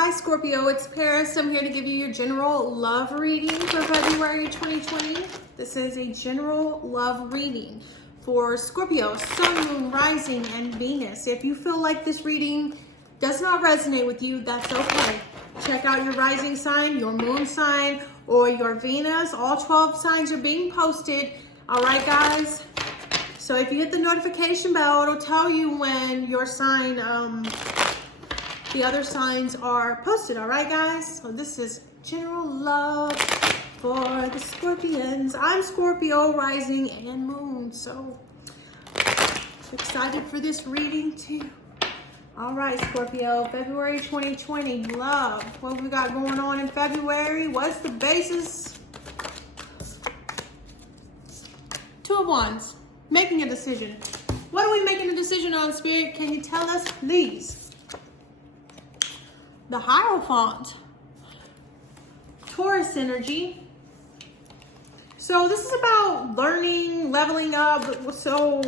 Hi Scorpio, it's Paris. I'm here to give you your general love reading for February 2020. This is a general love reading for Scorpio, Sun, Moon, Rising, and Venus. If you feel like this reading does not resonate with you, that's okay. Check out your rising sign, your moon sign, or your Venus. All 12 signs are being posted. All right, guys? So if you hit the notification bell, it'll tell you when your sign, the other signs are posted. All right, guys? So this is general love for the Scorpions. I'm Scorpio, rising and moon. So excited for this reading too. All right, Scorpio, February 2020, love. What we got going on in February? What's the basis? Two of Wands, making a decision. What are we making a decision on, Spirit? Can you tell us, please? The Hierophant, Taurus energy. So this is about learning, leveling up. So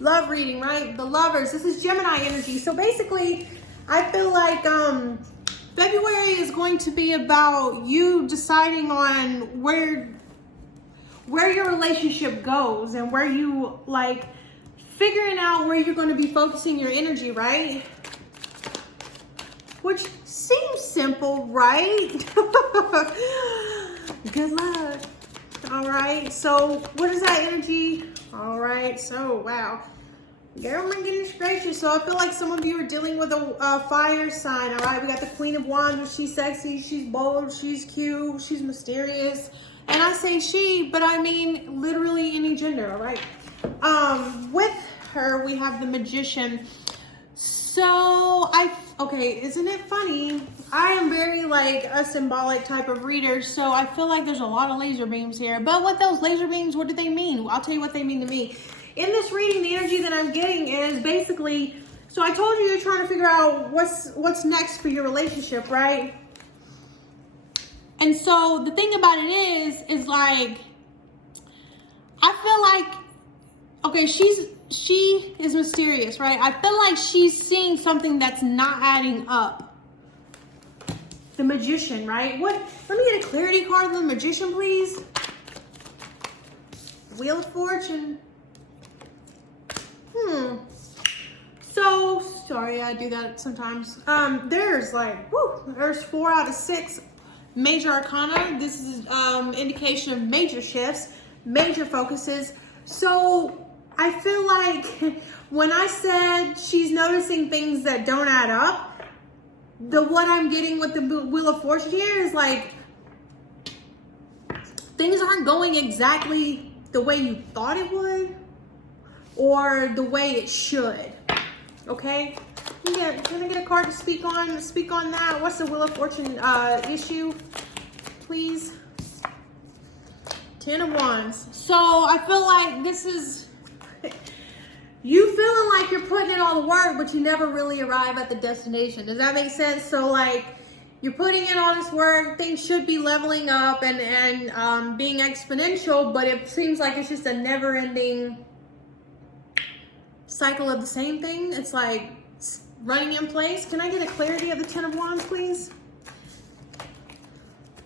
love reading, right? The lovers. This is Gemini energy. So basically, I feel like February is going to be about you deciding on where your relationship goes and where you like figuring out where you're going to be focusing your energy, right? Which seems simple, right? Good luck. All right, so what is that energy? All right, so wow. Girl, my goodness gracious. So I feel like some of you are dealing with a fire sign. All right, we got the Queen of Wands. She's sexy, she's bold, she's cute, she's mysterious. And I say she, but I mean literally any gender, all right? With her, we have the Magician. So okay, isn't it funny? I am very like a symbolic type of reader, so I feel like there's a lot of laser beams here. But what those laser beams, what do they mean? I'll tell you what they mean to me. In this reading, the energy that I'm getting is basically, so I told you you're trying to figure out what's next for your relationship, right? And so the thing about it is like, I feel like, okay, she is mysterious, right? I feel like she's seeing something that's not adding up. The Magician, right? Let me get a clarity card on the Magician, please. Wheel of Fortune. So, sorry, I do that sometimes. There's like, there's 4 out of 6 major arcana. This is indication of major shifts, major focuses. So I feel like when I said she's noticing things that don't add up, what I'm getting with the Wheel of Fortune here is like, things aren't going exactly the way you thought it would or the way it should. Okay? Can I get a card to speak on that? What's the Wheel of Fortune issue, please? 10 of Wands. So I feel like this is you feeling like you're putting in all the work, but you never really arrive at the destination. Does that make sense? So like, you're putting in all this work, things should be leveling up and being exponential, but it seems like it's just a never-ending cycle of the same thing. It's like running in place. Can I get a clarity of the 10 of Wands, please?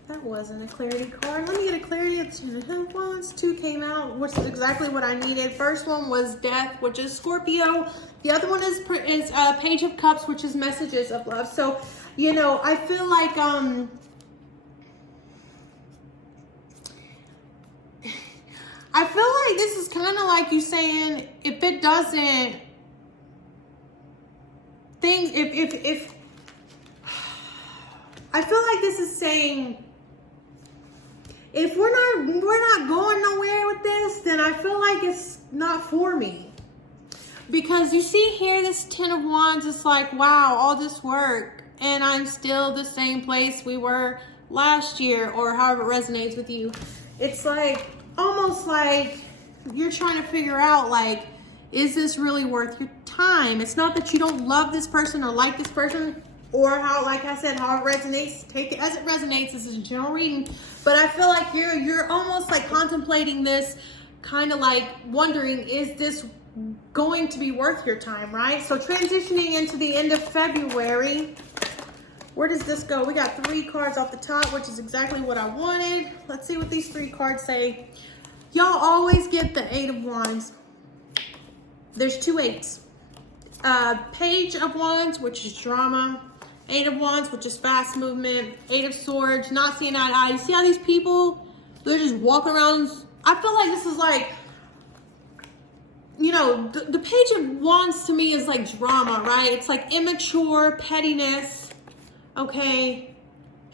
That wasn't a clarity card. Let me get a clarity of the 10 of Wands. 2 came out, which is exactly what I needed. First one was Death, which is Scorpio. The other one is Page of Cups, which is messages of love. So, you know, I feel like this is kind of like you saying, if it doesn't, if I feel like this is saying, if we're not going nowhere with this, then I feel like it's not for me. Because you see here, this 10 of Wands is like, wow, all this work, and I'm still the same place we were last year, or however it resonates with you. It's like, almost like you're trying to figure out, like, is this really worth your time? It's not that you don't love this person or like this person, or how, like I said, how it resonates. Take it as it resonates. This is a general reading. But I feel like you're almost like contemplating this, kind of like wondering, is this going to be worth your time, right? So transitioning into the end of February, where does this go? We got 3 cards off the top, which is exactly what I wanted. Let's see what these 3 cards say. Y'all always get the 8 of Wands. There's 2 8s. Page of Wands, which is drama. 8 of Wands, which is fast movement. 8 of Swords, not seeing eye to eye. You see how these people, they're just walking around. I feel like this is like, you know, the Page of Wands to me is like drama, right? It's like immature pettiness, okay?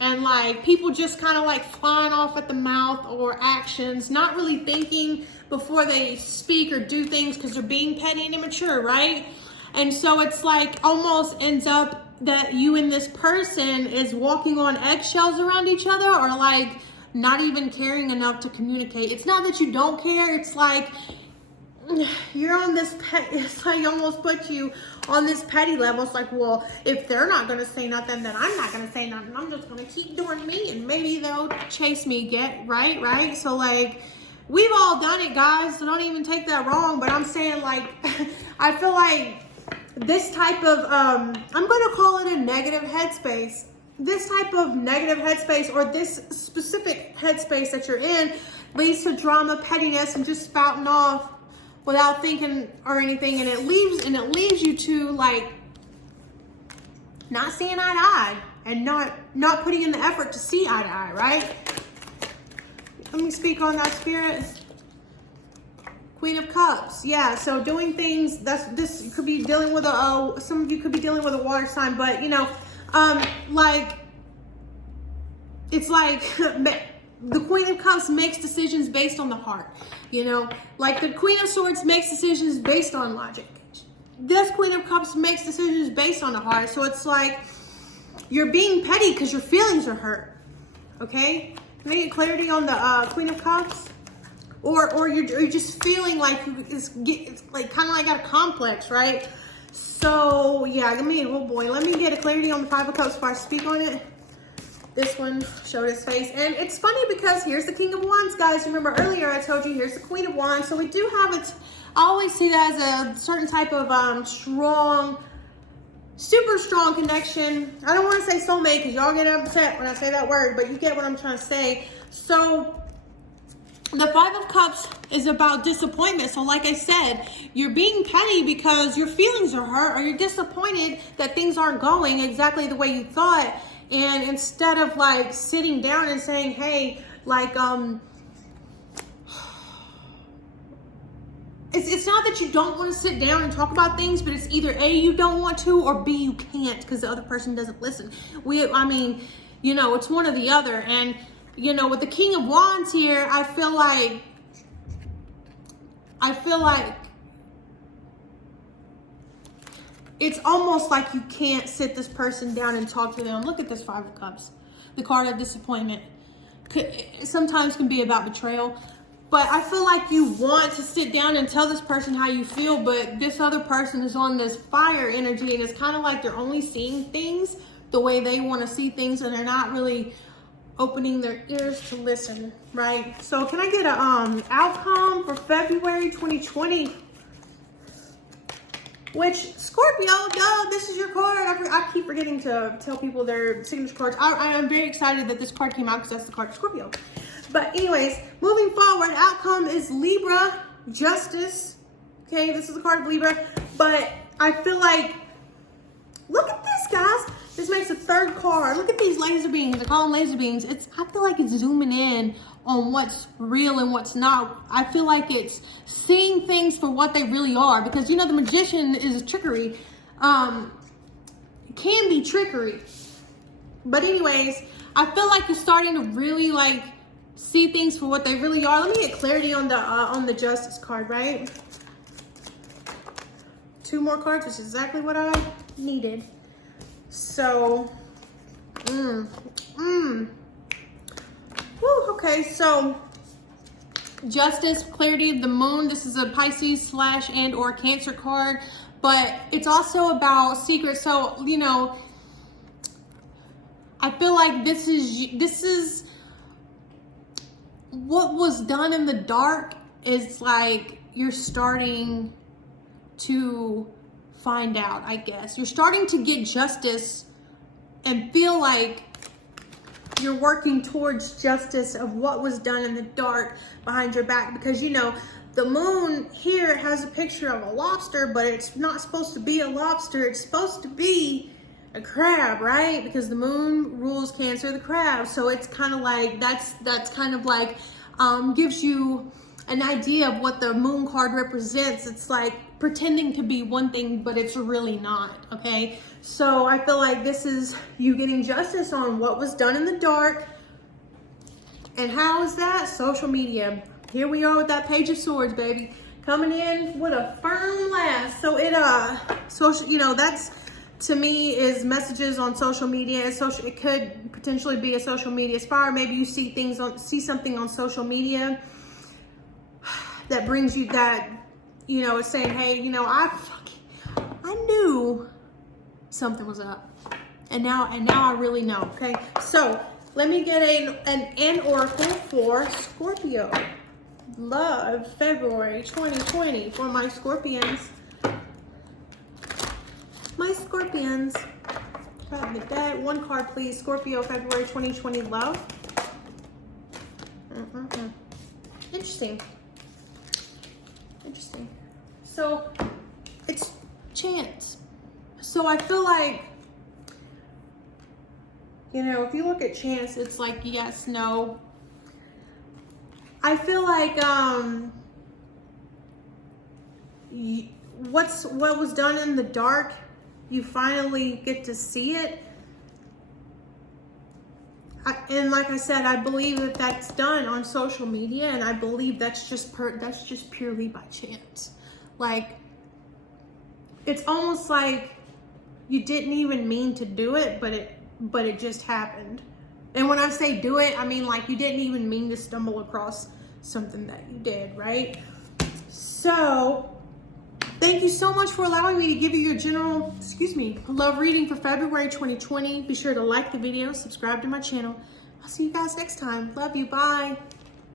And like people just kind of like flying off at the mouth or actions, not really thinking before they speak or do things because they're being petty and immature, right? And so it's like almost ends up that you and this person is walking on eggshells around each other, or like not even caring enough to communicate. It's not that you don't care. It's like you're on this it's like almost put you on this petty level. It's like, well, if they're not going to say nothing, then I'm not going to say nothing. I'm just going to keep doing me, and maybe they'll chase me, right? So like, we've all done it, guys. So don't even take that wrong. But I'm saying, like, I feel like this type of, I'm going to call it a negative headspace. This type of negative headspace, or this specific headspace that you're in, leads to drama, pettiness, and just spouting off without thinking or anything, and it leaves you to like not seeing eye to eye and not putting in the effort to see eye to eye, right? Let me speak on that, spirit. Queen of Cups, yeah. So doing things, this could be dealing with some of you could be dealing with a water sign, but you know, like it's like the Queen of Cups makes decisions based on the heart, you know, like the Queen of Swords makes decisions based on logic. This Queen of Cups makes decisions based on the heart. So it's like you're being petty because your feelings are hurt. Okay, can I get clarity on the Queen of Cups? Or you're just feeling like it's like kind of like got a complex, right? So yeah, let me get a clarity on the 5 of Cups before I speak on it. This one showed his face, and it's funny because here's the King of Wands, guys. Remember earlier I told you here's the Queen of Wands. So we do have it. I always see that as a certain type of strong, super strong connection. I don't want to say soulmate because y'all get upset when I say that word, but you get what I'm trying to say. So the 5 of Cups is about disappointment. So like I said, you're being petty because your feelings are hurt, or you're disappointed that things aren't going exactly the way you thought. And instead of like sitting down and saying, hey, like, it's not that you don't want to sit down and talk about things, but it's either A, you don't want to, or B, you can't because the other person doesn't listen. I mean, you know, it's one or the other. And, you know, with the King of Wands here, I feel like it's almost like you can't sit this person down and talk to them. Look at this 5 of Cups. The card of disappointment. Sometimes can be about betrayal. But I feel like you want to sit down and tell this person how you feel, but this other person is on this fire energy, and it's kind of like they're only seeing things the way they want to see things, and they're not really opening their ears to listen, right? So can I get a outcome for February 2020? Which, Scorpio, no, this is your card. I keep forgetting to tell people their signature cards. I am very excited that this card came out because that's the card of Scorpio. But anyways, moving forward, outcome is Libra, Justice. Okay, this is the card of Libra. But I feel like, look at this, guys. This makes a 3rd card. Look at these laser beams. I call them laser beams. I feel like it's zooming in on what's real and what's not. I feel like it's seeing things for what they really are, because you know the magician is trickery. It can be trickery. But anyways, I feel like you're starting to really like see things for what they really are. Let me get clarity on the Justice card, right? 2 more cards, which is exactly what I needed. So, Whew, okay, so Justice, clarity of the moon. This is a Pisces / and or Cancer card, but it's also about secrets. So, you know, I feel like this is what was done in the dark is like you're starting to find out, I guess. You're starting to get justice and feel like you're working towards justice of what was done in the dark behind your back, because you know, the moon here has a picture of a lobster, but it's not supposed to be a lobster. It's supposed to be a crab, right? Because the moon rules Cancer, the crab. So it's kind of like, that's kind of like, gives you an idea of what the moon card represents. It's like pretending to be one thing, but it's really not, okay? So I feel like this is you getting justice on what was done in the dark. And how is that? Social media. Here we are with that Page of Swords, baby. Coming in with a firm last. So social, you know, that's, to me, is messages on social media. It could potentially be a social media spire. Maybe you see something on social media that brings you that, you know, it's saying, hey, you know, I knew something was up, and now I really know. Okay, so let me get an oracle for Scorpio love February 2020 for my Scorpions. My Scorpions. Get that one card, please. Scorpio February 2020 love. Interesting. So it's chance. So I feel like, you know, if you look at chance, it's like yes, no. I feel like what was done in the dark, you finally get to see it. And like I said, I believe that that's done on social media, and I believe that's just purely by chance. Like, it's almost like you didn't even mean to do it, but it just happened. And when I say do it, I mean like you didn't even mean to stumble across something that you did, right? So thank you so much for allowing me to give you your general, love reading for February 2020. Be sure to like the video, subscribe to my channel. I'll see you guys next time. Love you. Bye.